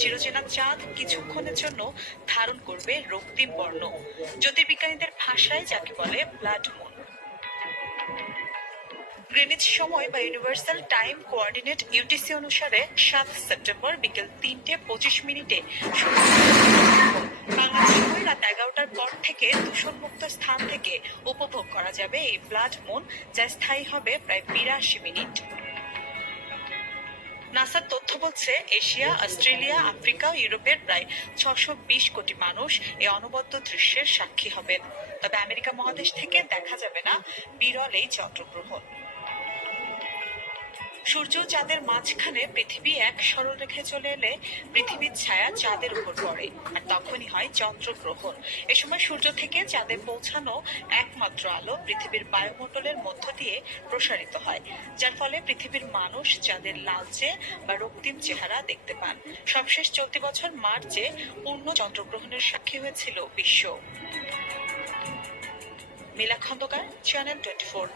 চিরচেনা চাঁদ কিছুক্ষণের জন্য ধারণ করবে রক্তিম বর্ণ। জ্যোতির্বিজ্ঞানীদের ভাষায় যাকে বলে ব্লাড মুন। গ্রিনিচ সময় বা ইউনিভার্সাল টাইম কোঅর্ডিনেট ইউটিসি অনুসারে ৭ সেপ্টেম্বর বিকেল ৩:২৫ বাংলাদেশ সময় রাত ১১টার পর থেকে দূষণমুক্ত স্থান থেকে উপভোগ করা যাবে এই ব্লাড মুন, যা স্থায়ী হবে প্রায় ৮২ মিনিট। নাসার তথ্য বলছে, এশিয়া, অস্ট্রেলিয়া, আফ্রিকা ও ইউরোপের প্রায় ৬২০ কোটি মানুষ এই অনবদ্য দৃশ্যের সাক্ষী হবেন। তবে আমেরিকা মহাদেশ থেকে দেখা যাবে না বিরল এই চন্দ্রগ্রহণ। সূর্য চাঁদের মাঝখানে পৃথিবী এক সরল রেখায় চলে এলে পৃথিবীর ছায়া চাঁদের উপর পড়ে, আর তখনই হয় চন্দ্রগ্রহণ। এ সময় সূর্য থেকে চাঁদে পৌঁছানো একমাত্র আলো পৃথিবীর বায়ুমণ্ডলের মধ্য দিয়ে প্রসারিত হয়, যার ফলে পৃথিবীর মানুষ চাঁদের লালচে বা রক্তিম চেহারা দেখতে পান। সবশেষ চলতি বছর মার্চে পূর্ণ চন্দ্রগ্রহণের সাক্ষী হয়েছিল বিশ্ব। মিলা খন্দকার, চ্যানেল 24।